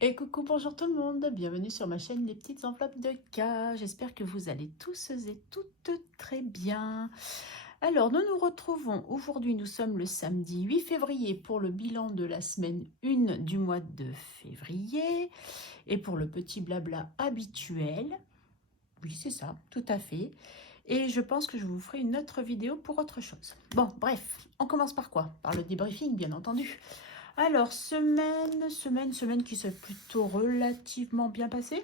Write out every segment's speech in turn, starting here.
Et coucou, bonjour tout le monde, bienvenue sur ma chaîne Les Petites Enveloppes de K. J'espère que vous allez tous et toutes très bien. Alors, nous nous retrouvons aujourd'hui, nous sommes le samedi 8 février pour le bilan de la semaine 1 du mois de février et pour le petit blabla habituel. Oui, c'est ça, tout à fait. Et je pense que je vous ferai une autre vidéo pour autre chose. Bon, bref, on commence par quoi? Par le débriefing, bien entendu. Alors, semaine qui s'est plutôt relativement bien passée.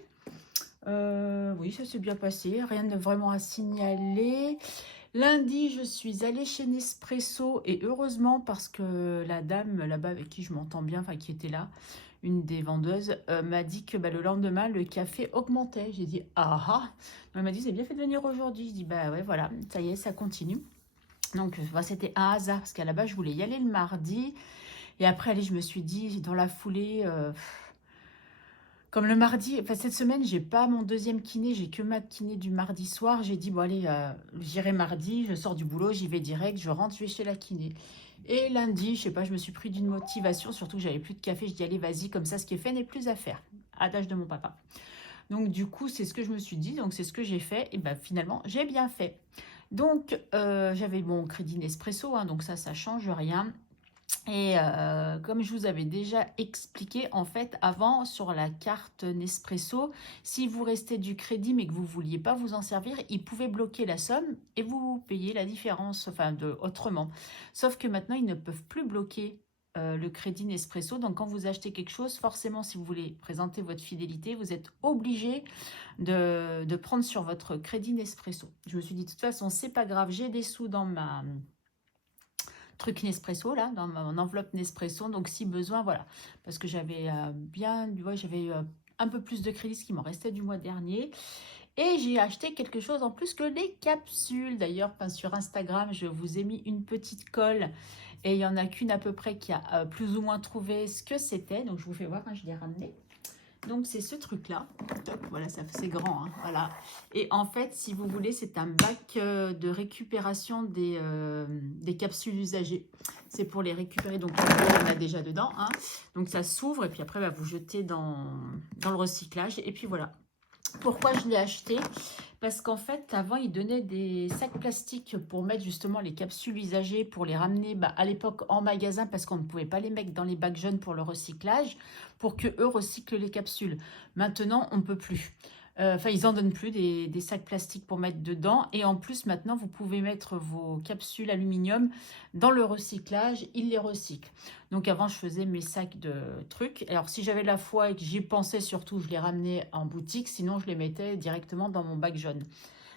Oui, ça s'est bien passé, rien de vraiment à signaler. Lundi, je suis allée chez Nespresso et heureusement parce que la dame là-bas avec qui je m'entends bien, enfin qui était là, une des vendeuses, m'a dit que le lendemain, le café augmentait. J'ai dit ah ah. Elle m'a dit c'est bien fait de venir aujourd'hui. Je dis bah ouais, voilà, ça y est, ça continue. Donc c'était un hasard parce qu'à la base, je voulais y aller le mardi. Et après, allez, je me suis dit, dans la foulée, comme le mardi, enfin cette semaine, j'ai pas mon deuxième kiné, j'ai que ma kiné du mardi soir. J'ai dit, bon allez, j'irai mardi, je sors du boulot, j'y vais direct, je rentre, je vais chez la kiné. Et lundi, je sais pas, je me suis pris d'une motivation, surtout que j'avais plus de café. Je dis, allez, vas-y, comme ça, ce qui est fait n'est plus à faire. Adage de mon papa. Donc du coup, c'est ce que je me suis dit, donc c'est ce que j'ai fait. Et ben finalement, j'ai bien fait. Donc j'avais mon crédit Nespresso, hein, donc ça change rien. Et comme je vous avais déjà expliqué, en fait, avant, sur la carte Nespresso, si vous restez du crédit mais que vous ne vouliez pas vous en servir, ils pouvaient bloquer la somme et vous payez la différence, enfin, autrement. Sauf que maintenant, ils ne peuvent plus bloquer le crédit Nespresso. Donc, quand vous achetez quelque chose, forcément, si vous voulez présenter votre fidélité, vous êtes obligé de prendre sur votre crédit Nespresso. Je me suis dit, de toute façon, c'est pas grave, j'ai des sous dans ma truc Nespresso là, dans mon enveloppe Nespresso. Donc si besoin, voilà. Parce que j'avais j'avais un peu plus de crédit, ce qui m'en restait du mois dernier. Et j'ai acheté quelque chose en plus que les capsules. D'ailleurs, sur Instagram, je vous ai mis une petite colle. Et il n'y en a qu'une à peu près qui a plus ou moins trouvé ce que c'était. Donc je vous fais voir, hein, je l'ai ramené. Donc c'est ce truc-là. Voilà, ça c'est grand. Hein, voilà. Et en fait, si vous voulez, c'est un bac de récupération des capsules usagées. C'est pour les récupérer. Donc on a déjà dedans. Hein. Donc ça s'ouvre et puis après, vous jetez dans le recyclage. Et puis voilà. Pourquoi je l'ai acheté? Parce qu'en fait, avant, ils donnaient des sacs plastiques pour mettre justement les capsules usagées, pour les ramener à l'époque en magasin, parce qu'on ne pouvait pas les mettre dans les bacs jaunes pour le recyclage, pour que eux recyclent les capsules. Maintenant, on ne peut plus. Enfin, ils en donnent plus des sacs plastiques pour mettre dedans. Et en plus, maintenant, vous pouvez mettre vos capsules aluminium dans le recyclage. Ils les recyclent. Donc avant, je faisais mes sacs de trucs. Alors si j'avais la foi et que j'y pensais surtout, je les ramenais en boutique. Sinon, je les mettais directement dans mon bac jaune.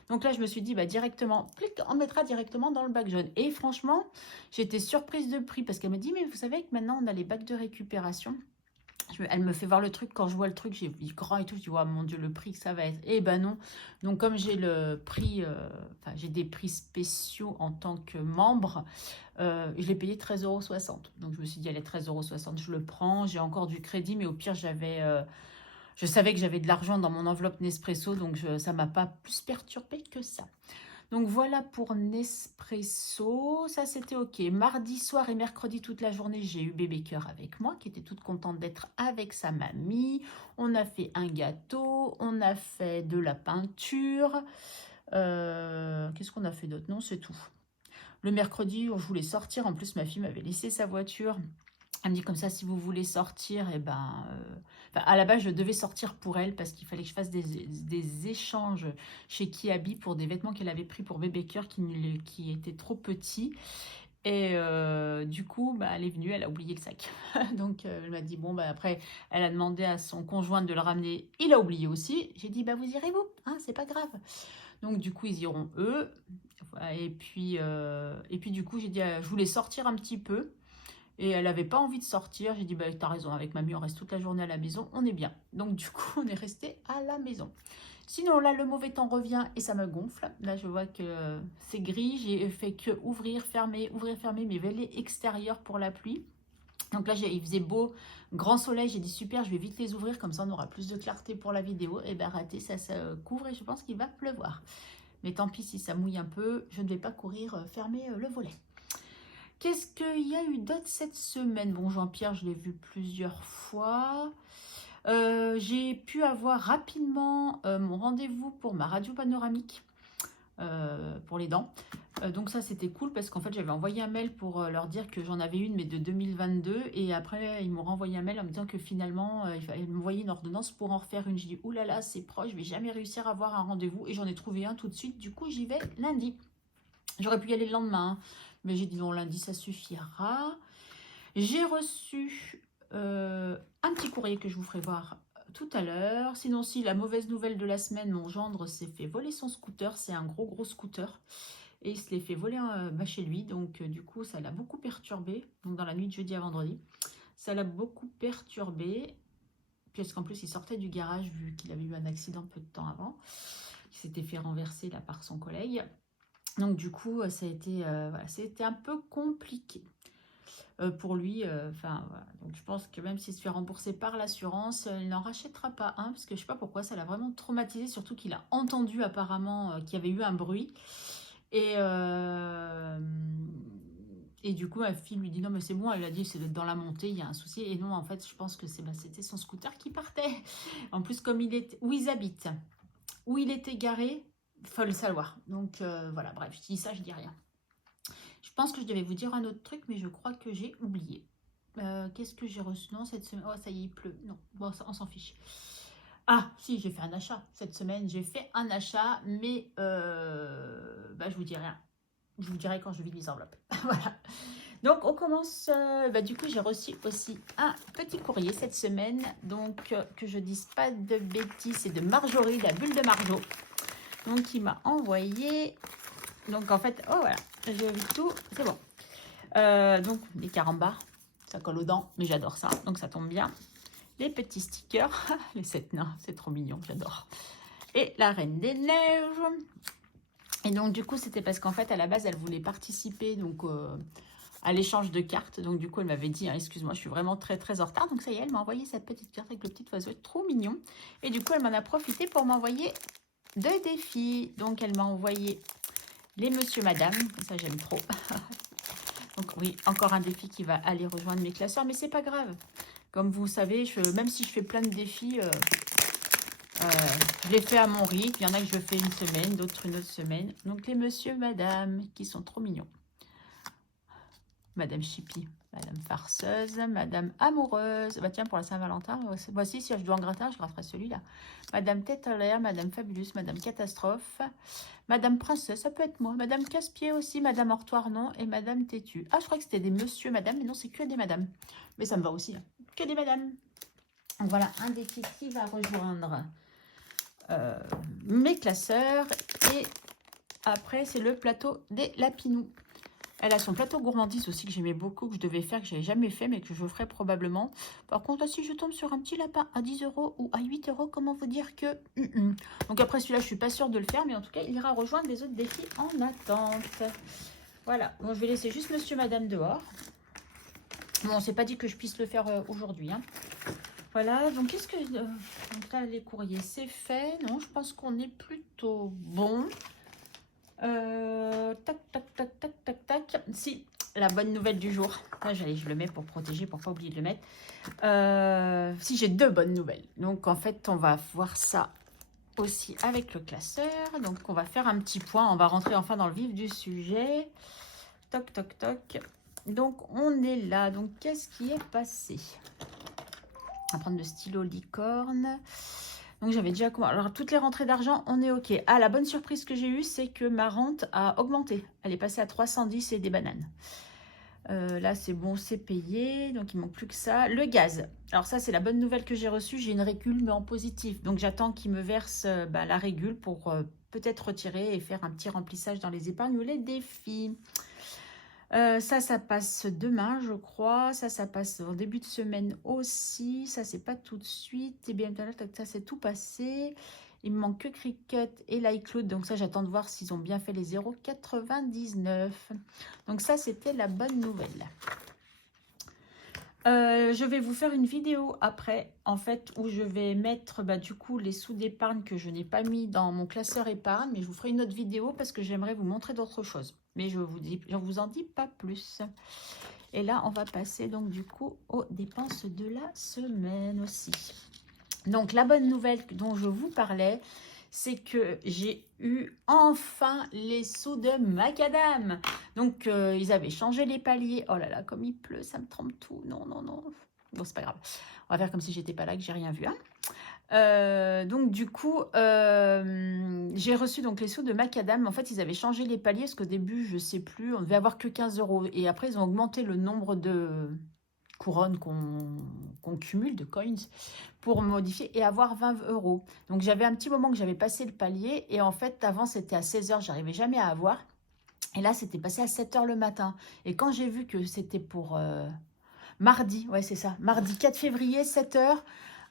Donc là, je me suis dit, directement, clic, on mettra directement dans le bac jaune. Et franchement, j'étais surprise de prix parce qu'elle me dit, mais vous savez que maintenant, on a les bacs de récupération. Elle me fait voir le truc, quand je vois le truc, j'ai grand et tout, je dis, oh mon Dieu, le prix que ça va être. Eh ben non. Donc comme j'ai le prix, j'ai des prix spéciaux en tant que membre, je l'ai payé 13,60 €. Donc je me suis dit, allez, 13,60 €, je le prends. J'ai encore du crédit, mais au pire, je savais que j'avais de l'argent dans mon enveloppe Nespresso, donc ça ne m'a pas plus perturbé que ça. Donc voilà pour Nespresso, ça c'était ok. Mardi soir et mercredi toute la journée, j'ai eu bébé cœur avec moi, qui était toute contente d'être avec sa mamie. On a fait un gâteau, on a fait de la peinture. Qu'est-ce qu'on a fait d'autre? Non, c'est tout. Le mercredi, je voulais sortir. En plus, ma fille m'avait laissé sa voiture. Elle me dit comme ça, si vous voulez sortir, à la base, je devais sortir pour elle parce qu'il fallait que je fasse des échanges chez Kiabi pour des vêtements qu'elle avait pris pour bébé cœur qui étaient trop petits. Et du coup, elle est venue, elle a oublié le sac. Donc, elle m'a dit, bon, après, elle a demandé à son conjoint de le ramener. Il a oublié aussi. J'ai dit, vous irez vous, hein, c'est pas grave. Donc, du coup, ils iront eux. Et puis du coup, j'ai dit, je voulais sortir un petit peu. Et elle n'avait pas envie de sortir. J'ai dit, t'as raison, avec mamie, on reste toute la journée à la maison, on est bien. Donc du coup, on est resté à la maison. Sinon, là, le mauvais temps revient et ça me gonfle. Là, je vois que c'est gris. J'ai fait que ouvrir, fermer mes volets extérieurs pour la pluie. Donc là, il faisait beau, grand soleil. J'ai dit, super, je vais vite les ouvrir. Comme ça, on aura plus de clarté pour la vidéo. Et raté, ça se couvre et je pense qu'il va pleuvoir. Mais tant pis si ça mouille un peu, je ne vais pas courir fermer le volet. Qu'est-ce qu'il y a eu d'autre cette semaine? Bon, Jean-Pierre, je l'ai vu plusieurs fois. J'ai pu avoir rapidement mon rendez-vous pour ma radio panoramique pour les dents. Donc ça c'était cool parce qu'en fait j'avais envoyé un mail pour leur dire que j'en avais une mais de 2022 et après ils m'ont renvoyé un mail en me disant que finalement il fallait m'envoyer une ordonnance pour en refaire une. J'ai dit oulala c'est proche, je vais jamais réussir à avoir un rendez-vous et j'en ai trouvé un tout de suite, du coup j'y vais lundi. J'aurais pu y aller le lendemain, hein, mais j'ai dit non, lundi ça suffira. J'ai reçu un petit courrier que je vous ferai voir tout à l'heure. Sinon, si la mauvaise nouvelle de la semaine, mon gendre s'est fait voler son scooter. C'est un gros scooter. Et il se l'est fait voler chez lui. Donc, du coup, ça l'a beaucoup perturbé. Donc, dans la nuit de jeudi à vendredi. Ça l'a beaucoup perturbé. Puisqu'en plus, il sortait du garage vu qu'il avait eu un accident peu de temps avant. Il s'était fait renverser là par son collègue. Donc, du coup, ça a été, voilà, c'était un peu compliqué. Pour lui, enfin voilà. Donc je pense que même s'il se fait rembourser par l'assurance, il n'en rachètera pas un parce que je sais pas pourquoi ça l'a vraiment traumatisé, surtout qu'il a entendu apparemment qu'il y avait eu un bruit et du coup ma fille lui dit non mais c'est bon, elle a dit c'est dans la montée il y a un souci et non en fait je pense que c'était son scooter qui partait. En plus comme il est où ils habitent, où il était garé, faut le savoir. Donc voilà bref je dis ça je dis rien. Je pense que je devais vous dire un autre truc, mais je crois que j'ai oublié. Qu'est-ce que j'ai reçu? Non, cette semaine... Oh, ça y est, il pleut. Non, bon, ça, on s'en fiche. Ah, si, j'ai fait un achat. Cette semaine, j'ai fait un achat, mais je vous dis rien. Je vous dirai quand je vide les enveloppes. Voilà. Donc, on commence... du coup, j'ai reçu aussi un petit courrier cette semaine. Donc, que je dise pas de bêtises, c'est de Marjorie, la bulle de Marjo. Donc, il m'a envoyé... Donc, en fait, oh voilà, j'ai vu tout, c'est bon. Donc, les carambars, ça colle aux dents, mais j'adore ça, donc ça tombe bien. Les petits stickers, les 7 nains, c'est trop mignon, j'adore. Et la Reine des Neiges. Et donc, du coup, c'était parce qu'en fait, à la base, elle voulait participer donc à l'échange de cartes. Donc, du coup, elle m'avait dit, hein, excuse-moi, je suis vraiment très en retard. Donc, ça y est, elle m'a envoyé cette petite carte avec le petit oiseau, trop mignon. Et du coup, elle m'en a profité pour m'envoyer 2 défis. Donc, elle m'a envoyé les Monsieur Madame, ça j'aime trop. Donc oui, encore un défi qui va aller rejoindre mes classeurs, mais c'est pas grave. Comme vous savez, même si je fais plein de défis, je les fais à mon rythme. Il y en a que je fais une semaine, d'autres une autre semaine. Donc les Monsieur Madame qui sont trop mignons. Madame Chippy, Madame Farceuse, Madame Amoureuse. Bah tiens, pour la Saint-Valentin, voici, si je dois en gratter, je gratterai celui-là. Madame Tête à l'air, Madame Fabulous, Madame Catastrophe, Madame Princesse, ça peut être moi. Madame Casse-Pied aussi, Madame Hortoir, non, et Madame Têtue. Ah, je crois que c'était des Monsieur, Madame, mais non, c'est que des Madame. Mais ça me va aussi, hein. Que des Madame. Donc voilà, un défi qui va rejoindre mes classeurs. Et après, c'est le plateau des Lapinous. Elle a son plateau gourmandise aussi que j'aimais beaucoup, que je devais faire, que je n'avais jamais fait, mais que je ferai probablement. Par contre, là, si je tombe sur un petit lapin à 10 € ou à 8 €, comment vous dire que... Donc après, celui-là, je ne suis pas sûre de le faire, mais en tout cas, il ira rejoindre les autres défis en attente. Voilà. Bon, je vais laisser juste Monsieur, Madame dehors. Bon, on s'est pas dit que je puisse le faire aujourd'hui, hein. Voilà, donc qu'est-ce que... donc là, les courriers, c'est fait. Non, je pense qu'on est plutôt bon. Tac. Si, la bonne nouvelle du jour. Là, je le mets pour protéger, pour pas oublier de le mettre. Si, j'ai 2 bonnes nouvelles. Donc, en fait, on va voir ça aussi avec le classeur. Donc, on va faire un petit point. On va rentrer enfin dans le vif du sujet. Toc. Donc, on est là. Donc, qu'est-ce qui est passé? On va prendre le stylo licorne. Donc, j'avais déjà... Alors, toutes les rentrées d'argent, on est OK. Ah, la bonne surprise que j'ai eue, c'est que ma rente a augmenté. Elle est passée à 310 et des bananes. Là, c'est bon, c'est payé. Donc, il ne manque plus que ça. Le gaz. Alors, ça, c'est la bonne nouvelle que j'ai reçue. J'ai une régule, mais en positif. Donc, j'attends qu'il me verse la régule pour peut-être retirer et faire un petit remplissage dans les épargnes ou les défis. Ça passe demain, je crois. Ça passe en début de semaine aussi. Ça, c'est pas tout de suite. Et bien, ça, c'est tout passé. Il me manque que Cricut et l'iCloud. Donc ça, j'attends de voir s'ils ont bien fait les 0,99. Donc ça, c'était la bonne nouvelle. Je vais vous faire une vidéo après, en fait, où je vais mettre du coup les sous d'épargne que je n'ai pas mis dans mon classeur épargne, mais je vous ferai une autre vidéo parce que j'aimerais vous montrer d'autres choses. Mais je vous en dis pas plus. Et là, on va passer donc du coup aux dépenses de la semaine aussi. Donc, la bonne nouvelle dont je vous parlais, c'est que j'ai eu enfin les seaux de macadam. Donc, ils avaient changé les paliers. Oh là là, comme il pleut, ça me trempe tout. Non, non, non. Bon, c'est pas grave. On va faire comme si j'étais pas là, que j'ai rien vu. Hein. Donc du coup, j'ai reçu donc les seaux de macadam. En fait, ils avaient changé les paliers parce qu'au début, je sais plus, on devait avoir que 15 euros. Et après, ils ont augmenté le nombre de couronnes qu'on cumule, de coins, pour modifier et avoir 20 euros. Donc j'avais un petit moment que j'avais passé le palier. Et en fait, avant, c'était à 16 heures, j'arrivais jamais à avoir. Et là, c'était passé à 7 heures le matin. Et quand j'ai vu que c'était pour mardi, ouais, c'est ça, mardi 4 février, 7 heures,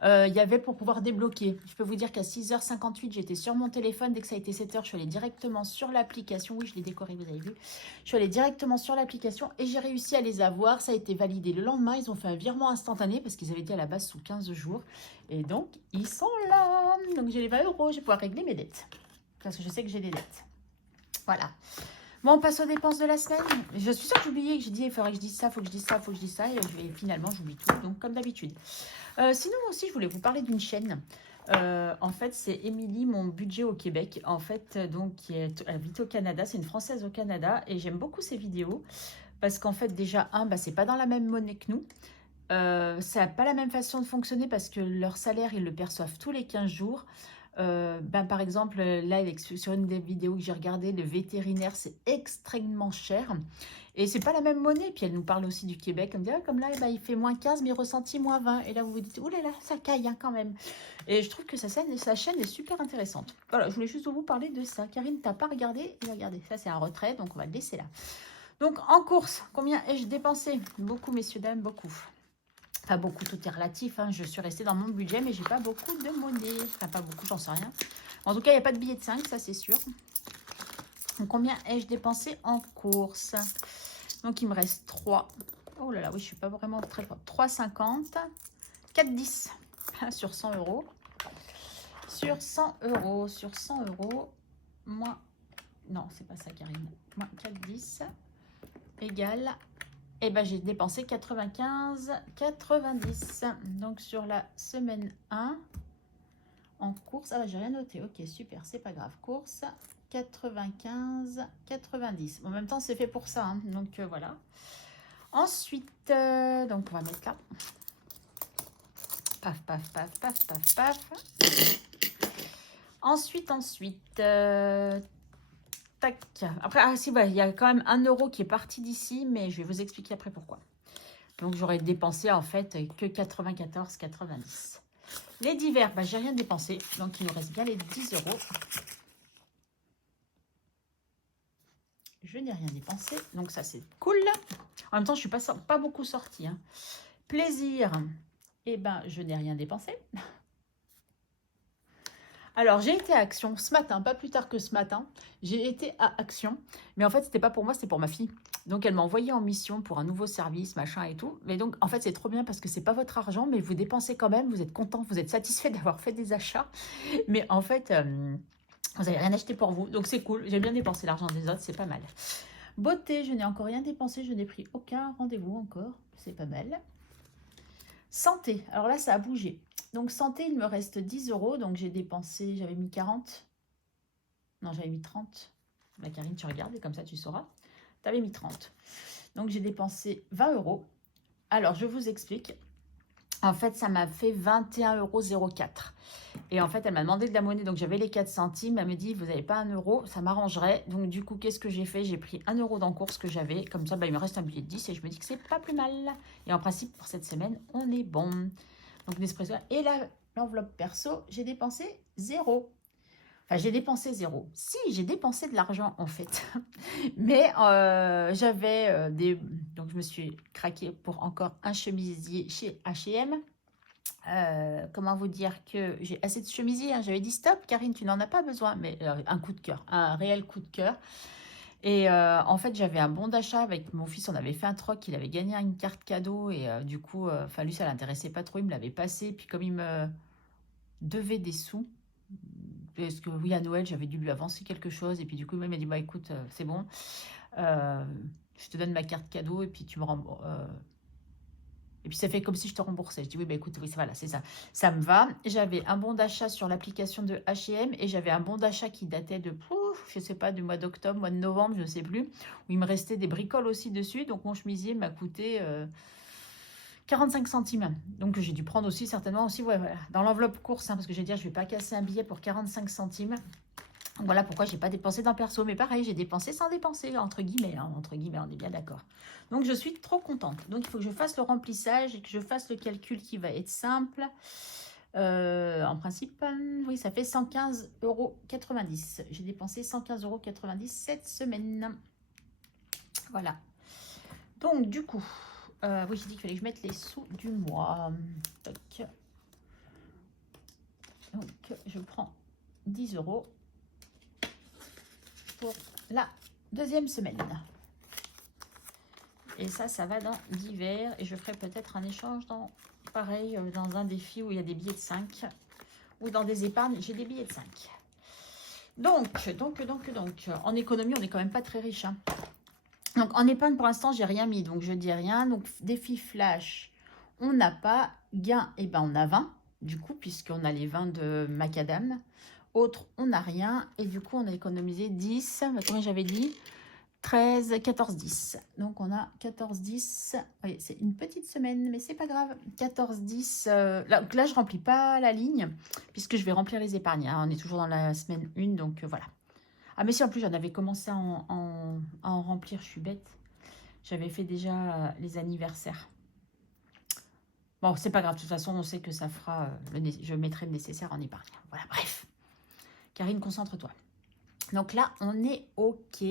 il y avait pour pouvoir débloquer. Je peux vous dire qu'à 6h58, j'étais sur mon téléphone. Dès que ça a été 7 heures, je suis allée directement sur l'application. Oui, je l'ai décoré, vous avez vu. Je suis allée directement sur l'application et j'ai réussi à les avoir. Ça a été validé le lendemain. Ils ont fait un virement instantané parce qu'ils avaient dit à la base sous 15 jours. Et donc, ils sont là. Donc, j'ai les 20 euros. Je vais pouvoir régler mes dettes. Parce que je sais que j'ai des dettes. Voilà. Bon, on passe aux dépenses de la semaine. Je suis sûre que j'oubliais que j'ai dit, il faudrait que je dise ça, il faut que je dise ça, il faut que je dise ça. Et finalement, j'oublie tout. Donc, comme d'habitude. Sinon aussi, je voulais vous parler d'une chaîne. En fait, c'est Émilie, mon budget au Québec. En fait, donc, elle habite au Canada. C'est une Française au Canada. Et j'aime beaucoup ses vidéos. Parce qu'en fait, déjà, c'est pas dans la même monnaie que nous. Ça n'a pas la même façon de fonctionner parce que leur salaire, ils le perçoivent tous les 15 jours. Par exemple, là, sur une des vidéos que j'ai regardées, le vétérinaire, c'est extrêmement cher. Et c'est pas la même monnaie. Puis elle nous parle aussi du Québec. Elle me dit, ah, comme là, il fait -15, mais ressenti -20. Et là, vous vous dites, oh là là, ça caille hein, quand même. Et je trouve que sa chaîne est super intéressante. Voilà, je voulais juste vous parler de ça. Karine, t'as pas regardé? Regardez, ça c'est un retrait, donc on va le laisser là. Donc en course, combien ai-je dépensé? Beaucoup, messieurs, dames, beaucoup. Enfin, beaucoup, tout est relatif. Hein. Je suis restée dans mon budget, mais j'ai pas beaucoup de monnaie. Enfin, pas beaucoup, j'en sais rien. En tout cas, il n'y a pas de billet de 5, ça c'est sûr. Donc, combien ai-je dépensé en course? Donc, il me reste 3. Oh là là, oui, je suis pas vraiment très forte. 3,50. 4,10 sur 100 euros. Sur 100 euros. Sur 100 euros. Moins. Non, c'est pas ça, Karine. Moins 4,10 égale. Et ben, j'ai dépensé 95,90. Donc, sur la semaine 1, en course. Ah, j'ai rien noté. Ok, super, c'est pas grave. Course 95,90. En même temps, c'est fait pour ça. Hein. Donc, voilà. Ensuite, donc, on va mettre là. Paf, paf, paf, paf, paf, paf. Ensuite, tac. Après, si, ouais, il y a quand même 1 euro qui est parti d'ici, mais je vais vous expliquer après pourquoi. Donc, j'aurais dépensé en fait que 94,90. Les divers, j'ai rien dépensé, donc il nous reste bien les 10 euros. Je n'ai rien dépensé, donc ça c'est cool. En même temps, je suis pas beaucoup sortie. Hein. Plaisir, je n'ai rien dépensé. Alors, j'ai été à Action ce matin, pas plus tard que ce matin. J'ai été à Action, mais en fait, c'était pas pour moi, c'était pour ma fille. Donc, elle m'a envoyé en mission pour un nouveau service, machin et tout. Mais donc, en fait, c'est trop bien parce que c'est pas votre argent, mais vous dépensez quand même, vous êtes content, vous êtes satisfait d'avoir fait des achats. Mais en fait, vous n'avez rien acheté pour vous. Donc, c'est cool. J'ai bien dépensé l'argent des autres, c'est pas mal. Beauté, je n'ai encore rien dépensé, je n'ai pris aucun rendez-vous encore. C'est pas mal. Santé, alors là, ça a bougé. Donc, santé, il me reste 10 euros. Donc, j'ai dépensé, j'avais mis 40. Non, j'avais mis 30. Karine, tu regardes et comme ça, tu sauras. Tu avais mis 30. Donc, j'ai dépensé 20 euros. Alors, je vous explique. En fait, ça m'a fait 21,04 euros. Et en fait, elle m'a demandé de la monnaie. Donc, j'avais les 4 centimes. Elle me dit, vous n'avez pas 1 euro, ça m'arrangerait. Donc, du coup, qu'est-ce que j'ai fait? J'ai pris 1 euro dans course que j'avais. Comme ça, il me reste un billet de 10 et je me dis que c'est pas plus mal. Et en principe, pour cette semaine, on est bon. Donc, Nespresso. Et l'enveloppe perso, j'ai dépensé 0. Enfin, j'ai dépensé 0. Si, j'ai dépensé de l'argent, en fait. Mais j'avais des... Donc, je me suis craqué pour encore un chemisier chez H&M. Comment vous dire que j'ai assez de chemisiers. Hein. J'avais dit stop, Karine, tu n'en as pas besoin. Mais un coup de cœur, un réel coup de cœur. Et en fait, j'avais un bon d'achat avec mon fils. On avait fait un troc, il avait gagné une carte cadeau. Et du coup, lui, ça l'intéressait pas trop. Il me l'avait passé. Puis comme il me devait des sous, parce que oui, à Noël, j'avais dû lui avancer quelque chose. Et puis du coup, il m'a dit, écoute, c'est bon. Je te donne ma carte cadeau et puis tu me rembourses. Et puis ça fait comme si je te remboursais. Je dis oui, bah écoute, oui, voilà, c'est ça. Ça me va. J'avais un bon d'achat sur l'application de H&M et j'avais un bon d'achat qui datait de, pouf, je sais pas, du mois d'octobre, mois de novembre, je sais plus, où il me restait des bricoles aussi dessus. Donc mon chemisier m'a coûté 45 centimes. Donc j'ai dû prendre aussi certainement aussi, ouais, voilà, dans l'enveloppe course, hein, parce que je vais dire, je vais pas casser un billet pour 45 centimes. Donc voilà pourquoi j'ai pas dépensé dans perso. Mais pareil, j'ai dépensé sans dépenser, entre guillemets. Hein, entre guillemets, on est bien d'accord. Donc je suis trop contente. Donc il faut que je fasse le remplissage et que je fasse le calcul qui va être simple. En principe, oui, ça fait 115,90 €. J'ai dépensé 115,90 € cette semaine. Voilà. Donc du coup, oui, j'ai dit qu'il fallait que je mette les sous du mois. Tac. Donc je prends 10 € pour la deuxième semaine. Et ça va dans divers. Et je ferai peut-être un échange dans, pareil, dans un défi où il y a des billets de 5. Ou dans des épargnes, j'ai des billets de 5. Donc, en économie, on n'est quand même pas très riche. Hein. Donc, en épargne, pour l'instant, j'ai rien mis. Donc, je dis rien. Donc, défi flash, on n'a pas. Gain, eh ben, on a 20. Du coup, puisqu'on a les 20 de macadam. Autre, on n'a rien. Et du coup, on a économisé 10. Combien j'avais dit 13, 14, 10. Donc, on a 14, 10. Oui, c'est une petite semaine, mais c'est pas grave. 14, 10. Là, je ne remplis pas la ligne, puisque je vais remplir les épargnes. Hein. On est toujours dans la semaine 1, donc voilà. Ah, mais si, en plus, j'en avais commencé à en remplir. Je suis bête. J'avais fait déjà les anniversaires. Bon, c'est pas grave. De toute façon, on sait que ça fera... je mettrai le nécessaire en épargne. Voilà, bref. Karine, concentre-toi. Donc là, on est OK.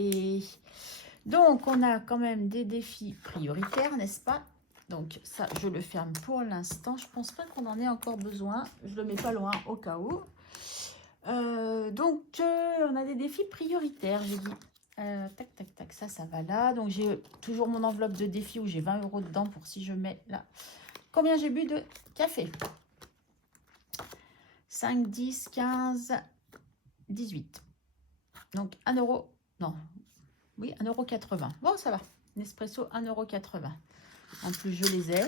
Donc, on a quand même des défis prioritaires, n'est-ce pas? Donc, ça, je le ferme pour l'instant. Je pense pas qu'on en ait encore besoin. Je le mets pas loin au cas où. On a des défis prioritaires, j'ai dit. Tac, tac, tac, ça va là. Donc, j'ai toujours mon enveloppe de défis où j'ai 20 € dedans pour si je mets là. Combien j'ai bu de café? 5, 10, 15, 18. Donc, 1 €. Non. Oui, 1,80 €. Bon, ça va. Nespresso, 1,80 €. En plus, je les ai.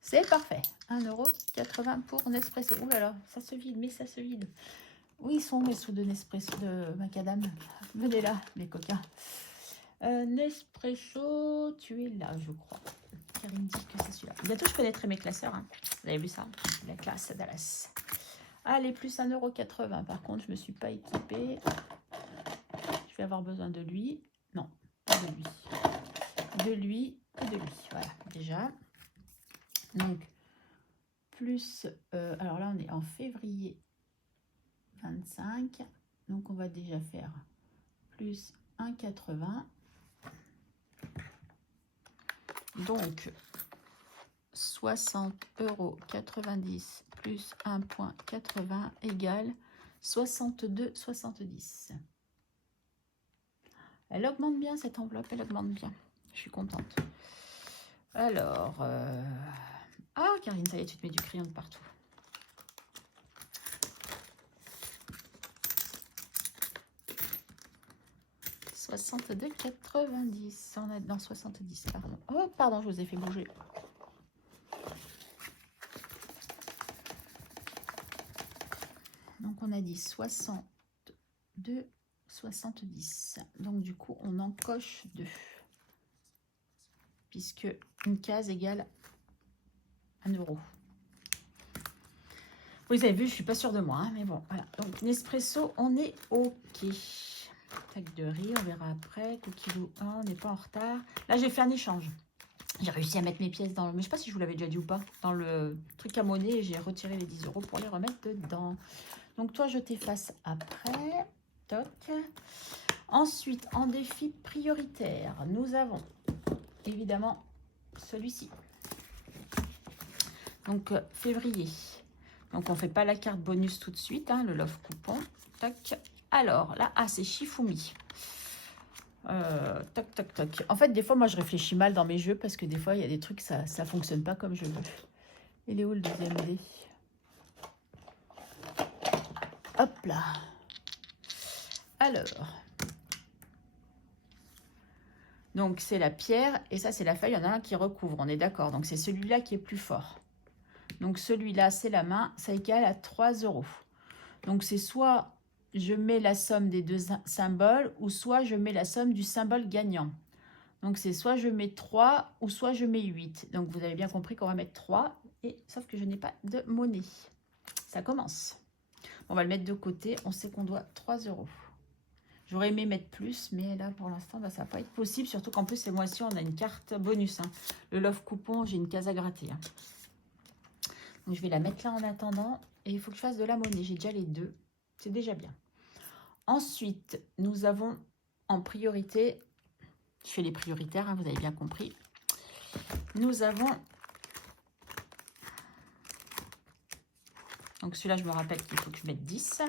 C'est parfait. 1,80 € pour Nespresso. Ouh là là, ça se vide, mais ça se vide. Où ils sont mes sous de Nespresso de macadam? Venez là, les coquins. Nespresso, tu es là, je crois. Karine dit que c'est celui-là. Bientôt, je connaîtrai mes classeurs. Hein. Vous avez vu ça? La classe Dallas. Allez, plus 1,80 €. Par contre, je ne me suis pas équipée. Je vais avoir besoin de lui. Non, pas de lui. De lui et de lui. Voilà, déjà. Donc, plus... alors là, on est en février 25. Donc, on va déjà faire plus 1,80. Donc, 60,90 € plus 1,80 égale 62,70. Elle augmente bien cette enveloppe, elle augmente bien. Je suis contente. Alors, ah Karine, ça y est, tu te mets du crayon de partout. « 62,90 ». On est dans 70, pardon. Oh, pardon, je vous ai fait bouger. Donc, on a dit 62,70. Donc, du coup, on en coche 2. Puisque une case égale 1 €. Vous avez vu, je suis pas sûre de moi, hein, mais bon, voilà. Donc, Nespresso, on est OK. Tac de riz, on verra après. Coquillou 1, on n'est pas en retard. Là, j'ai fait un échange. J'ai réussi à mettre mes pièces dans le... Mais je sais pas si je vous l'avais déjà dit ou pas. Dans le truc à monnaie, et j'ai retiré les 10 € pour les remettre dedans. Donc, toi, je t'efface après. Toc. Ensuite, en défi prioritaire, nous avons évidemment celui-ci. Donc, février. Donc, on ne fait pas la carte bonus tout de suite, hein, le Love Coupon. Tac. Alors, là, ah, c'est Shifumi. Tac, tac, tac. En fait, des fois, moi, je réfléchis mal dans mes jeux parce que des fois, il y a des trucs, ça ne fonctionne pas comme je veux. Il est où le deuxième dé? Hop là. Alors. Donc, c'est la pierre et ça, c'est la feuille. Il y en a un qui recouvre, on est d'accord. Donc, c'est celui-là qui est plus fort. Donc, celui-là, c'est la main. Ça égale à 3 €. Donc, c'est soit je mets la somme des deux symboles ou soit je mets la somme du symbole gagnant. Donc, c'est soit je mets 3 ou soit je mets 8. Donc, vous avez bien compris qu'on va mettre 3. Et, sauf que je n'ai pas de monnaie. Ça commence. On va le mettre de côté. On sait qu'on doit 3 €. J'aurais aimé mettre plus, mais là, pour l'instant, bah, ça va pas être possible. Surtout qu'en plus, ces mois-ci, on a une carte bonus. Hein. Le Love Coupon, j'ai une case à gratter. Hein. Donc, je vais la mettre là en attendant. Et il faut que je fasse de la monnaie. J'ai déjà les deux. C'est déjà bien. Ensuite, nous avons en priorité... Je fais les prioritaires, hein, vous avez bien compris. Nous avons... Donc, celui-là, je me rappelle qu'il faut que je mette 10.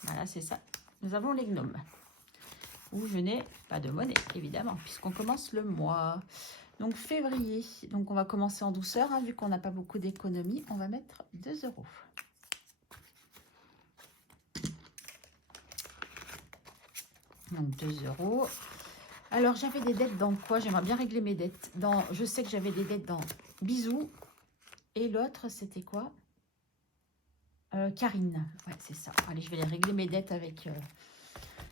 Voilà, c'est ça. Nous avons les gnomes. Où je n'ai pas de monnaie, évidemment, puisqu'on commence le mois. Donc, février. Donc, on va commencer en douceur, hein, vu qu'on n'a pas beaucoup d'économies. On va mettre 2 €. Donc, 2 €. Alors, j'avais des dettes dans quoi? J'aimerais bien régler mes dettes. Je sais que j'avais des dettes dans Bisous. Et l'autre, c'était quoi? Karine. Ouais, c'est ça. Allez, je vais les régler mes dettes avec...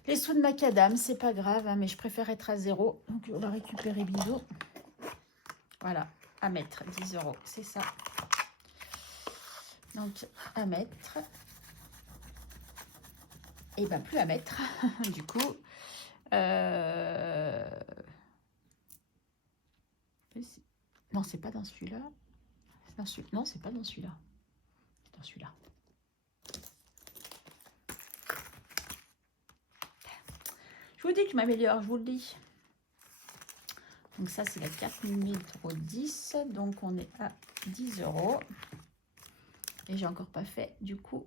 les sous de macadam, c'est pas grave, hein, mais je préfère être à 0. Donc, on va récupérer Bisous. Voilà, à mettre, 10 €, c'est ça. Donc, à mettre. Et bien, plus à mettre, du coup. Non, c'est pas dans celui-là. Non, c'est pas dans celui-là. C'est dans celui-là. Je vous dis que je m'améliore, je vous le dis. Donc ça, c'est la carte numéro 10. Donc on est à 10 €. Et j'ai encore pas fait, du coup,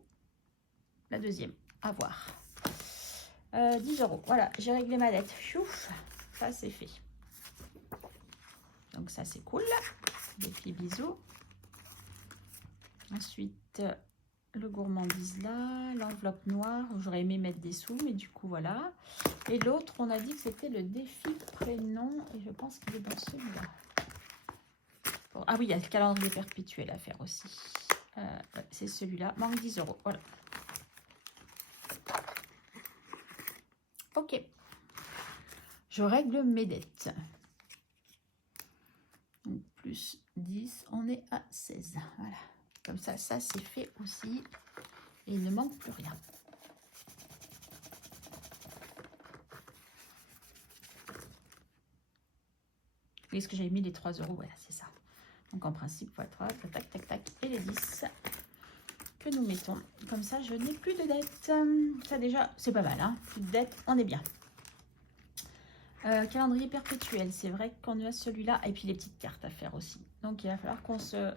la deuxième. À voir. 10 €. Voilà, j'ai réglé ma dette. Chouf, ça, c'est fait. Donc ça, c'est cool. Défi Bisous. Ensuite, le gourmandise là, l'enveloppe noire, où j'aurais aimé mettre des sous, mais du coup, voilà. Et l'autre, on a dit que c'était le défi prénom, et je pense qu'il est dans celui-là. Bon, ah oui, il y a le calendrier perpétuel à faire aussi. C'est celui-là, manque 10 €, voilà. Ok. Je règle mes dettes. Donc, plus 10, on est à 16, voilà. Comme ça, ça c'est fait aussi. Et il ne manque plus rien. Est-ce que j'avais mis les 3 €? Voilà, c'est ça. Donc en principe, voilà, tac, tac, tac. Et les 10 que nous mettons. Comme ça, je n'ai plus de dettes. Ça déjà, c'est pas mal. Hein, plus de dettes, on est bien. Calendrier perpétuel. C'est vrai qu'on a celui-là. Et puis les petites cartes à faire aussi. Donc il va falloir qu'on se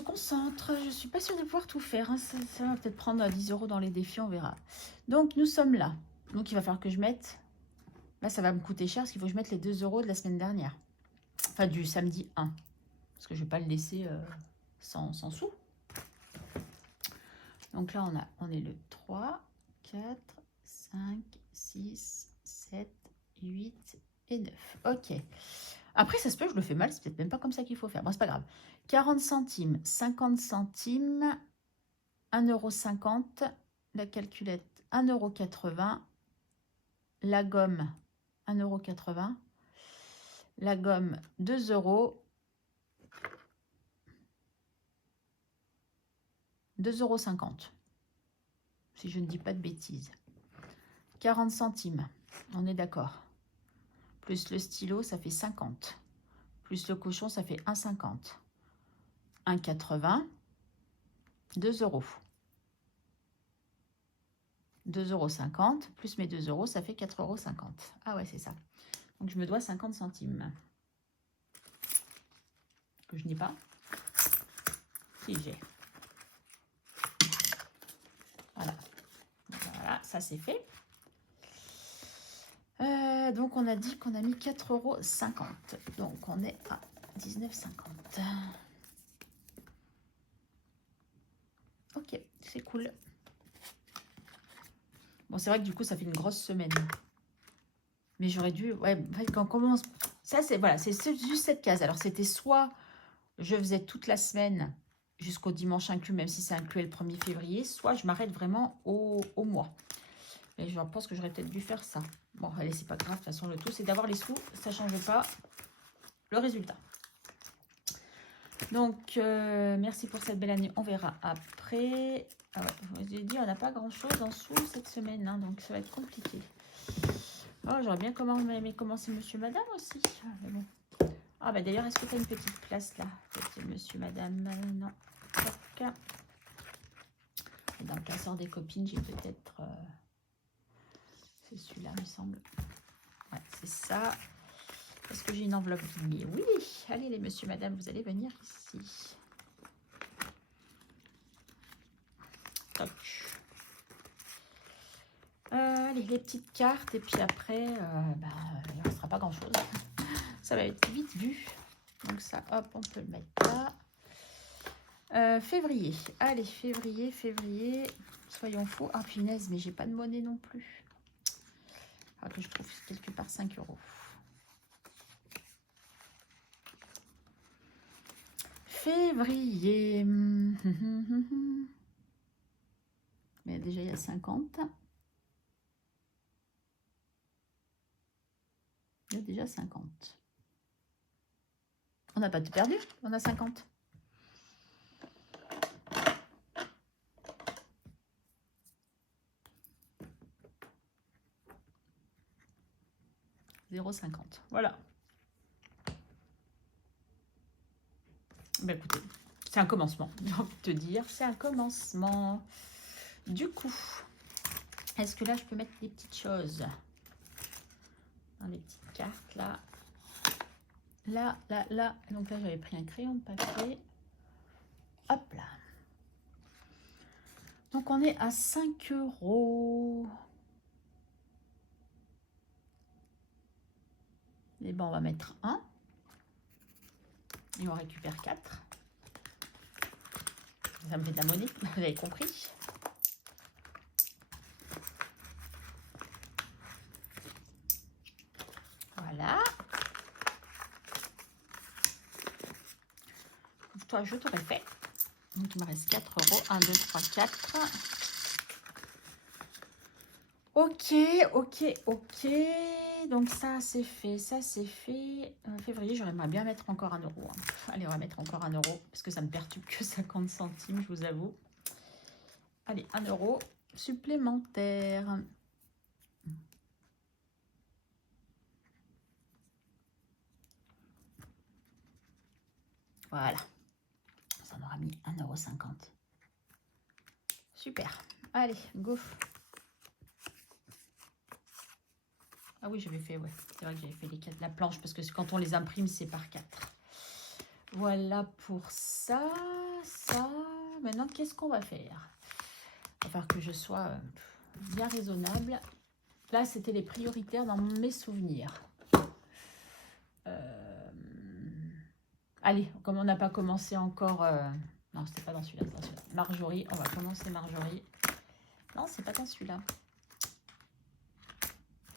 concentre. Je suis pas sûre de pouvoir tout faire. Hein. Ça va peut-être prendre 10 € dans les défis, on verra. Donc nous sommes là. Donc il va falloir que je mette... Là, ça va me coûter cher parce qu'il faut que je mette les 2 € de la semaine dernière. Enfin, du samedi 1. Parce que je ne vais pas le laisser sans sous. Donc là, on est le 3, 4, 5, 6, 7, 8 et 9. Ok. Après, ça se peut, je le fais mal. C'est peut-être même pas comme ça qu'il faut faire. Bon, c'est pas grave. 40 centimes, 50 centimes, 1,50 €. La calculette, 1,80 €. La gomme, 1,80 €. La gomme, 2 €. 2,50 €. Si je ne dis pas de bêtises. 40 centimes. On est d'accord. Plus le stylo, ça fait 50. Plus le cochon, ça fait 1,50. 1,80. 2 €. 2,50 €. Plus mes 2 €, ça fait 4,50 €. Ah ouais, c'est ça. Donc, je me dois 50 centimes. Que je n'ai pas. Si, j'ai. Voilà. Voilà, ça c'est fait. Donc, on a dit qu'on a mis 4,50 €. Donc, on est à 19,50 €. Ok, c'est cool. Bon, c'est vrai que du coup, ça fait une grosse semaine. Mais j'aurais dû... Ouais, en fait, quand on commence... Ça, c'est voilà, c'est juste cette case. Alors, c'était soit je faisais toute la semaine jusqu'au dimanche inclus, même si ça incluait le 1er février, soit je m'arrête vraiment au mois. Et je pense que j'aurais peut-être dû faire ça. Bon, allez, c'est pas grave. De toute façon, le tout, c'est d'avoir les sous. Ça ne change pas le résultat. Donc, merci pour cette belle année. On verra après. Ah ouais, je vous ai dit, on n'a pas grand-chose en sous cette semaine. Hein, donc, ça va être compliqué. Oh, j'aurais bien aimé commencer Monsieur Madame aussi. Ah, mais bon. Ah, bah d'ailleurs, est-ce que tu as une petite place là? Monsieur Madame, non. Toc. Et dans le classeur des copines, j'ai peut-être... c'est celui-là, il me semble. Ouais, c'est ça. Est-ce que j'ai une enveloppe vide? Oui. Allez, les Monsieur Madame, vous allez venir ici. Toc. Allez, les petites cartes. Et puis après, il ne restera pas grand-chose. Ça va être vite vu. Donc ça, hop, on peut le mettre là. Février. Allez, février. Soyons fous. Ah, punaise, mais j'ai pas de monnaie non plus. Ah, que je trouve quelque part 5 €. Février. Mais déjà, il y a 50. Il y a déjà 50. On n'a pas tout perdu. On a 50. 0,50. Voilà. Ben écoutez, c'est un commencement. J'ai envie de te dire, c'est un commencement. Du coup, est-ce que là, je peux mettre des petites choses dans les petites cartes, là. Là. Donc là, j'avais pris un crayon de papier. Hop là. Donc, on est à 5 €. Et ben, on va mettre 1. Et on récupère 4. Ça me fait de la monnaie, vous avez compris. Voilà. Toi, je t'aurais fait. Donc, il me reste 4 €. 1, 2, 3, 4. Ok. Donc, ça, c'est fait. Février, j'aimerais bien mettre encore 1 €. Hein. Allez, on va mettre encore 1 €. Parce que ça me perturbe que 50 centimes, je vous avoue. Allez, 1 € supplémentaire. Voilà. Ça m'aura mis 1,50 €. Super. Allez, go. Ah oui, j'avais fait, ouais. C'est vrai que j'avais fait les 4, la planche, parce que quand on les imprime, c'est par 4. Voilà pour ça. Maintenant, qu'est-ce qu'on va faire? Il va falloir que je sois bien raisonnable. Là, c'était les prioritaires dans mes souvenirs. Allez, comme on n'a pas commencé encore... Non, c'était pas dans celui-là, c'est dans celui-là. Marjorie, on va commencer Marjorie. Non, c'est pas dans celui-là.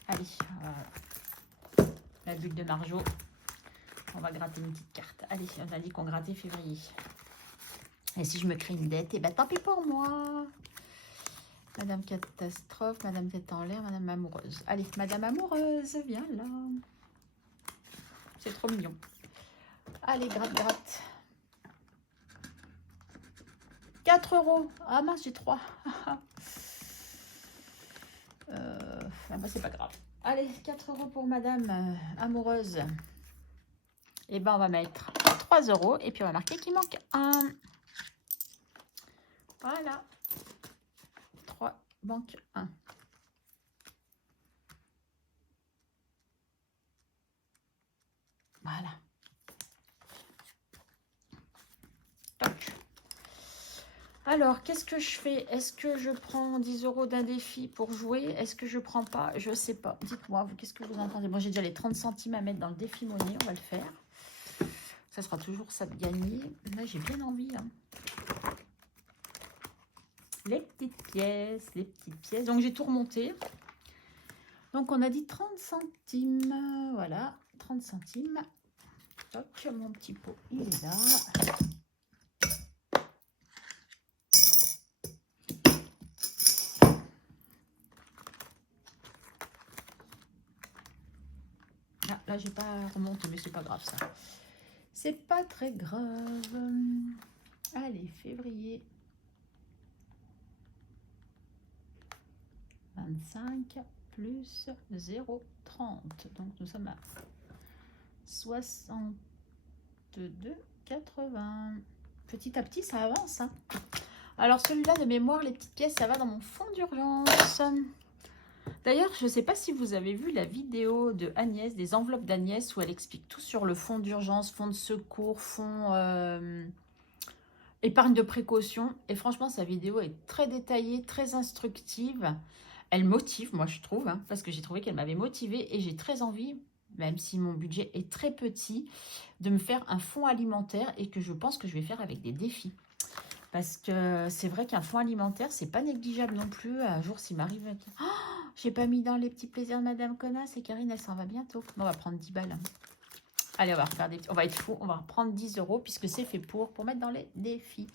Allez, la bulle de Marjo. On va gratter une petite carte. Allez, on a dit qu'on grattait février. Et si je me crée une dette, eh ben tant pis pour moi. Madame catastrophe, Madame tête en l'air, Madame amoureuse. Allez, Madame amoureuse, viens là. C'est trop mignon. Allez, gratte. 4 €. Ah mince, j'ai 3. Bah, c'est pas grave. Allez, 4 € pour Madame amoureuse. Et ben on va mettre 3 € et puis on va marquer qu'il manque 1. Voilà. 3, manque 1. Voilà. Toc. Alors, qu'est-ce que je fais? Est-ce que je prends 10 € d'un défi pour jouer? Est-ce que je prends pas? Je sais pas. Dites-moi, qu'est-ce que vous entendez? Bon, j'ai déjà les 30 centimes à mettre dans le défi monnaie. On va le faire. Ça sera toujours ça de gagner. Là, j'ai bien envie. Hein. Les petites pièces. Donc, j'ai tout remonté. Donc, on a dit 30 centimes. Voilà, 30 centimes. Toc, mon petit pot, il est là. Ah, là, j'ai pas remonté, mais c'est pas grave, ça. C'est pas très grave. Allez, février. 25 plus 0,30. Donc, nous sommes à 62,80. Petit à petit, ça avance. Hein. Alors, celui-là, de mémoire, les petites pièces, ça va dans mon fond d'urgence. D'ailleurs, je ne sais pas si vous avez vu la vidéo de Agnès, des enveloppes d'Agnès, où elle explique tout sur le fonds d'urgence, fonds de secours, fonds épargne de précaution. Et franchement, sa vidéo est très détaillée, très instructive. Elle motive, moi je trouve, hein, parce que j'ai trouvé qu'elle m'avait motivée et j'ai très envie, même si mon budget est très petit, de me faire un fonds alimentaire et que je pense que je vais faire avec des défis. Parce que c'est vrai qu'un fonds alimentaire, c'est pas négligeable non plus. Un jour, s'il m'arrive... Oh, j'ai pas mis dans les petits plaisirs de Madame Connasse et Karine, elle s'en va bientôt. On va prendre 10 balles. Allez, on va refaire on va être fou. On va reprendre 10 € puisque c'est fait pour mettre dans les défis.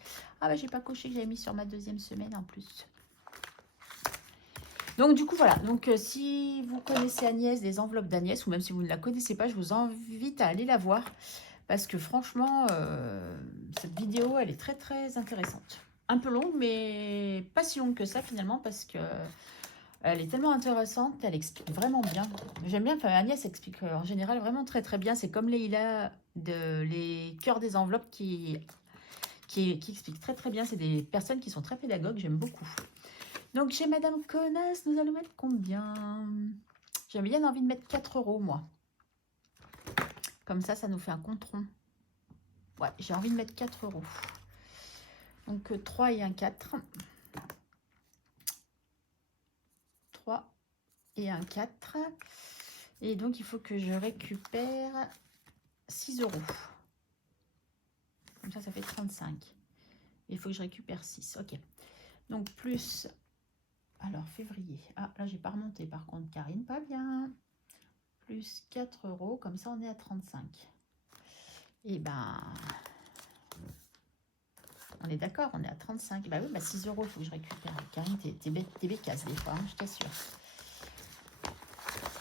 Ah bah j'ai pas coché que j'avais mis sur ma deuxième semaine en plus. Donc du coup voilà, donc si vous connaissez Agnès, des enveloppes d'Agnès, ou même si vous ne la connaissez pas, je vous invite à aller la voir. Parce que franchement, cette vidéo, elle est très très intéressante. Un peu longue, mais pas si longue que ça finalement, parce que elle est tellement intéressante, elle explique vraiment bien. J'aime bien, enfin Agnès explique en général vraiment très très bien. C'est comme Leïla de les cœurs des enveloppes qui explique très très bien. C'est des personnes qui sont très pédagogues, j'aime beaucoup. Donc, chez Madame Connasse, nous allons mettre combien? J'ai bien envie de mettre 4 €, moi. Comme ça, ça nous fait un compte rond. Ouais, j'ai envie de mettre 4 €. Donc, 3 et un 4. 3 et un 4. Et donc, il faut que je récupère 6 €. Comme ça fait 35. Il faut que je récupère 6. Ok. Donc, plus... Alors, février. Ah, là, j'ai pas remonté. Par contre, Karine, pas bien. Plus 4 €. Comme ça, on est à 35. Et ben... On est d'accord, on est à 35. Bah oui, bah 6 €, il faut que je récupère. Karine, t'es bécasse des fois, hein, je t'assure.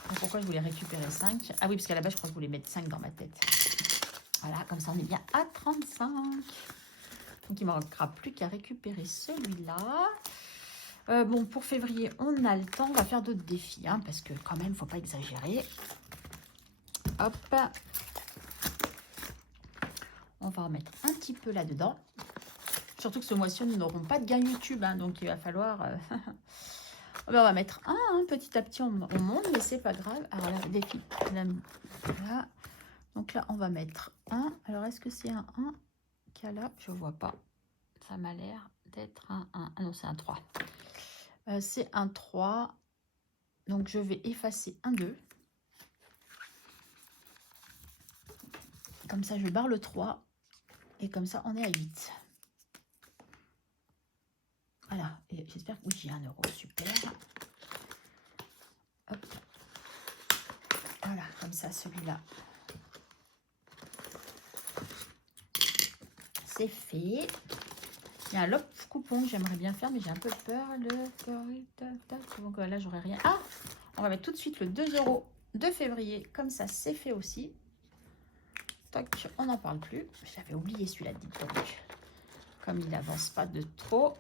Donc pourquoi je voulais récupérer 5? Ah oui, parce qu'à la base, je crois que je voulais mettre 5 dans ma tête. Voilà, comme ça, on est bien à 35. Donc, il ne manquera plus qu'à récupérer celui-là. Bon, pour février, on a le temps. On va faire d'autres défis, hein, parce que quand même, il ne faut pas exagérer. Hop. On va en mettre un petit peu là-dedans. Surtout que ce mois-ci, nous n'aurons pas de gain YouTube, hein, donc il va falloir... on va mettre un, hein, petit à petit, on monte, mais c'est pas grave. Alors là, défi, voilà. Donc là, on va mettre un. Alors, est-ce que c'est un 1 qu'il y a là? Je vois pas. Ça m'a l'air d'être un 1. Ah non, c'est un 3. C'est un 3. Donc, je vais effacer un 2. Comme ça, je barre le 3. Et comme ça, on est à 8. Voilà, et j'espère que oui, j'ai 1 €, super. Hop. Voilà, comme ça, celui-là. C'est fait. Il y a un lock coupon que j'aimerais bien faire, mais j'ai un peu peur. Donc là, j'aurais rien. Ah, on va mettre tout de suite le 2 € de février. Comme ça, c'est fait aussi. Toc, on n'en parle plus. J'avais oublié celui-là, dites donc. Comme il n'avance pas de trop.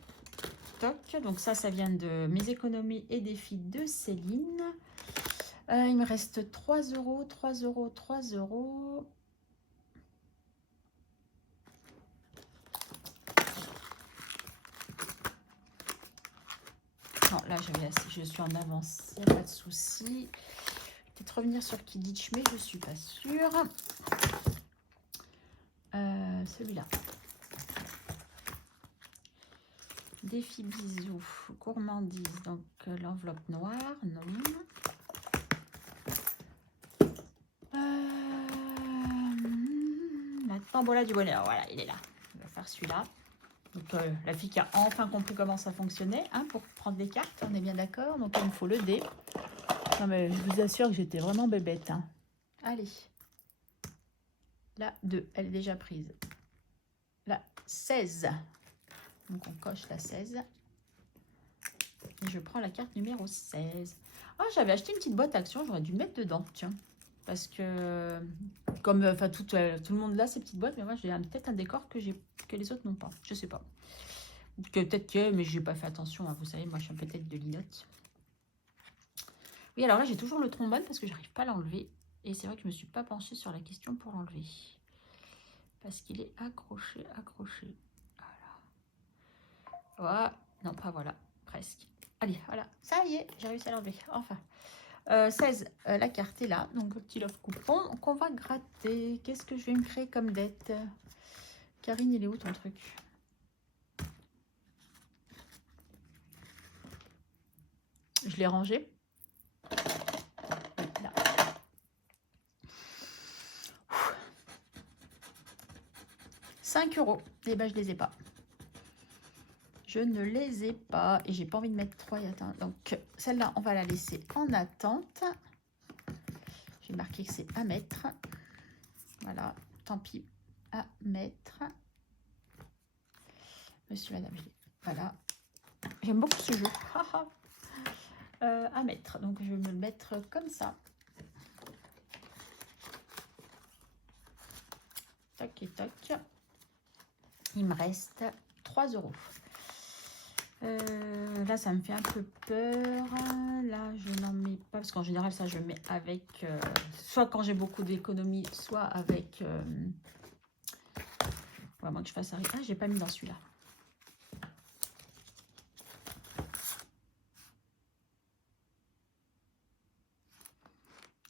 Toc, donc ça vient de mes économies et défis de Céline. Il me reste 3 €, 3 €, 3 €. Non, là, je suis en avance, il n'y a pas de souci. Peut-être revenir sur Kidditch, mais je ne suis pas sûre. Celui-là. Défi bisous, gourmandise, donc l'enveloppe noire, non. La tambola du bonheur, voilà, il est là. On va faire celui-là. Donc la fille qui a enfin compris comment ça fonctionnait, hein, pour prendre des cartes, on est bien d'accord. Donc il me faut le dé. Non, mais je vous assure que j'étais vraiment bébête. Hein. Allez. La 2, elle est déjà prise. La 16. Donc, on coche la 16. Et je prends la carte numéro 16. Ah, j'avais acheté une petite boîte action. J'aurais dû le mettre dedans, tiens. Parce que, comme enfin tout le monde a ces petites boîtes, mais moi, j'ai peut-être un décor que les autres n'ont pas. Je sais pas. Peut-être que, mais j'ai pas fait attention. Hein. Vous savez, moi, je suis un peu tête de linotte. Oui, alors là, j'ai toujours le trombone parce que j'arrive pas à l'enlever. Et c'est vrai que je me suis pas penchée sur la question pour l'enlever. Parce qu'il est accroché, accroché. Voilà. Voilà. Non, pas voilà. Presque. Allez, voilà. Ça y est, j'ai réussi à l'enlever. Enfin. 16, la carte est là. Donc, petit love coupon qu'on va gratter. Qu'est-ce que je vais me créer comme dette? Karine, il est où ton truc? Je l'ai rangé. Là. 5 €. Eh ben, je les ai pas. Je ne les ai pas. Et j'ai pas envie de mettre 3 et attends. Donc, celle-là, on va la laisser en attente. J'ai marqué que c'est à mettre. Voilà. Tant pis. À mettre. Monsieur, madame, voilà. J'aime beaucoup ce jeu. À mettre. Donc, je vais me le mettre comme ça. Tac et tac. Il me reste 3 €. Là, ça me fait un peu peur. Là, je n'en mets pas. Parce qu'en général, ça, je mets avec... soit quand j'ai beaucoup d'économies, soit avec... vraiment que je fasse arriver. Ah, j'ai pas mis dans celui-là.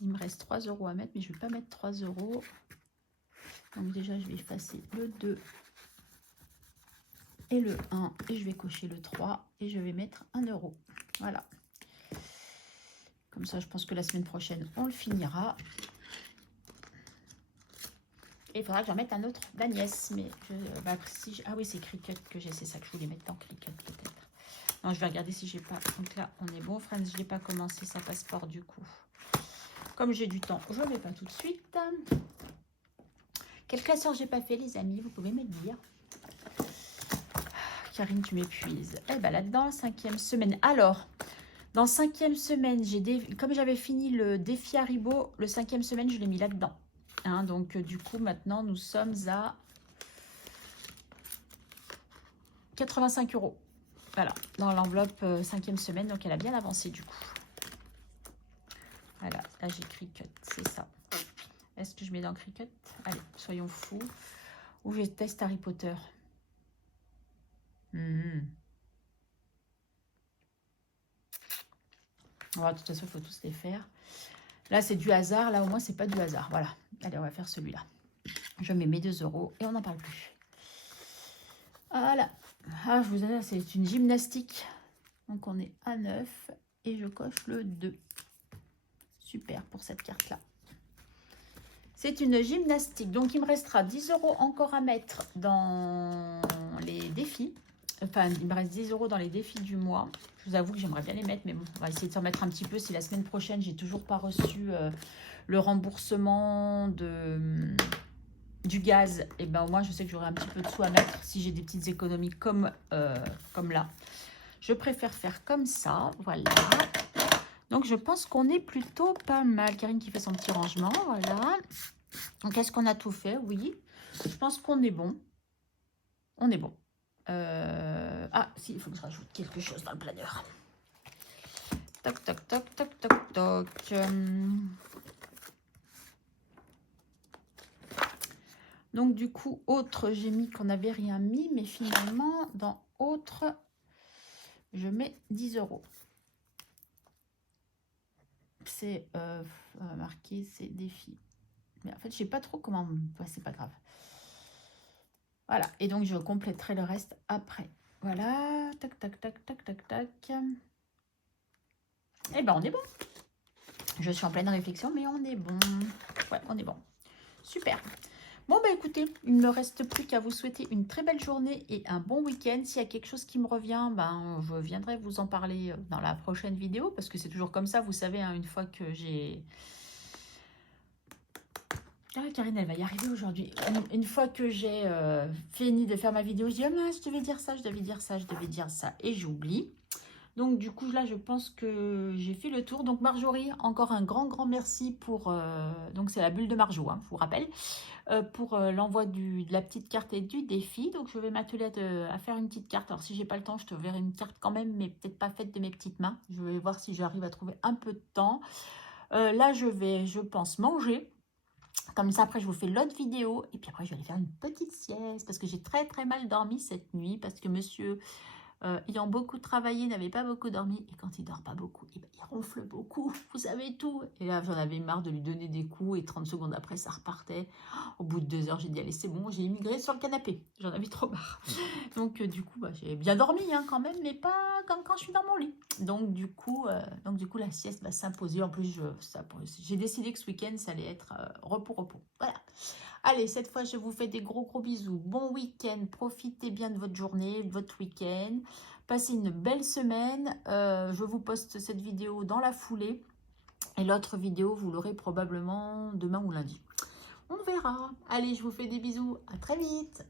Il me reste 3 € à mettre, mais je ne vais pas mettre 3 €. Donc déjà, je vais effacer le 2 et le 1. Et je vais cocher le 3 et je vais mettre 1 €. Voilà. Comme ça, je pense que la semaine prochaine, on le finira. Et il faudra que j'en mette un autre d'Agnès. Mais ah oui, c'est Cricut que j'ai. C'est ça que je voulais mettre dans Cricut peut-être. Non, je vais regarder si j'ai pas. Donc là, on est bon. Friends, je n'ai pas commencé sa passeport du coup. Comme j'ai du temps, je ne vais pas tout de suite. Quel classeur j'ai pas fait, les amis? Vous pouvez me le dire. Karine, tu m'épuises. Eh bien, là-dedans, 5e semaine. Alors, dans 5e semaine, comme j'avais fini le défi Haribo, le 5e semaine, je l'ai mis là-dedans. Hein, donc, du coup, maintenant, nous sommes à 85 €. Voilà, dans l'enveloppe 5e semaine. Donc, elle a bien avancé, du coup. Voilà, là, j'ai Cricut, c'est ça. Est-ce que je mets dans Cricut? Allez, soyons fous. Ou je teste Harry Potter. Ouais, de toute façon, il faut tous les faire. Là, c'est du hasard. Là, au moins, c'est pas du hasard. Voilà. Allez, on va faire celui-là. Je mets mes 2 € et on n'en parle plus. Voilà. Ah, je vous assure, c'est une gymnastique. Donc, on est à 9 et je coche le 2. Super pour cette carte-là. C'est une gymnastique. Donc, il me restera 10 € encore à mettre dans les défis. Enfin, il me reste 10 € dans les défis du mois. Je vous avoue que j'aimerais bien les mettre, mais bon, on va essayer de s'en mettre un petit peu. Si la semaine prochaine, j'ai toujours pas reçu le remboursement du gaz, et ben au moins, je sais que j'aurai un petit peu de sous à mettre si j'ai des petites économies comme là. Je préfère faire comme ça, voilà. Donc, je pense qu'on est plutôt pas mal. Karine qui fait son petit rangement, voilà. Donc, est-ce qu'on a tout fait? Oui. Je pense qu'on est bon. On est bon. Ah, si, il faut que je rajoute quelque chose dans le planeur. Toc, toc, toc, toc, toc, toc. Donc, du coup, autre, j'ai mis qu'on n'avait rien mis, mais finalement, dans autre, je mets 10 €. C'est marqué, c'est défi. Mais en fait, je sais pas trop comment... Ouais, c'est pas grave. Voilà, et donc je compléterai le reste après. Voilà, tac, tac, tac, tac, tac, tac. Eh ben, on est bon. Je suis en pleine réflexion, mais on est bon. Ouais, on est bon. Super. Bon, bah écoutez, il ne me reste plus qu'à vous souhaiter une très belle journée et un bon week-end. S'il y a quelque chose qui me revient, ben, je viendrai vous en parler dans la prochaine vidéo, parce que c'est toujours comme ça, vous savez, hein, une fois que j'ai... Ah, Karine, elle va y arriver aujourd'hui. Une fois que j'ai fini de faire ma vidéo, je dis, ah mince, je devais dire ça, je devais dire ça, je devais dire ça, et j'oublie. Donc du coup, là, je pense que j'ai fait le tour. Donc Marjorie, encore un grand merci pour... donc c'est la bulle de Marjo, hein, je vous rappelle, pour l'envoi de la petite carte et du défi. Donc je vais m'atteler à faire une petite carte. Alors si j'ai pas le temps, je te verrai une carte quand même, mais peut-être pas faite de mes petites mains. Je vais voir si j'arrive à trouver un peu de temps. Là, je vais, je pense, manger. Comme ça, après, je vous fais l'autre vidéo. Et puis après, je vais aller faire une petite sieste. Parce que j'ai très mal dormi cette nuit. Parce que monsieur, ayant beaucoup travaillé, n'avait pas beaucoup dormi. Et quand il dort pas beaucoup, eh ben, il ronfle beaucoup. Vous savez tout. Et là, j'en avais marre de lui donner des coups. Et 30 secondes après, ça repartait. Au bout de 2 heures, j'ai dit, allez, c'est bon. J'ai immigré sur le canapé. J'en avais trop marre. Donc, du coup, bah, j'ai bien dormi hein, quand même. Mais pas comme quand je suis dans mon lit. Donc, du coup, la sieste va s'imposer. En plus, j'ai décidé que ce week-end, ça allait être repos. Voilà. Allez, cette fois, je vous fais des gros bisous. Bon week-end. Profitez bien de votre journée, de votre week-end. Passez une belle semaine. Je vous poste cette vidéo dans la foulée. Et l'autre vidéo, vous l'aurez probablement demain ou lundi. On verra. Allez, je vous fais des bisous. À très vite.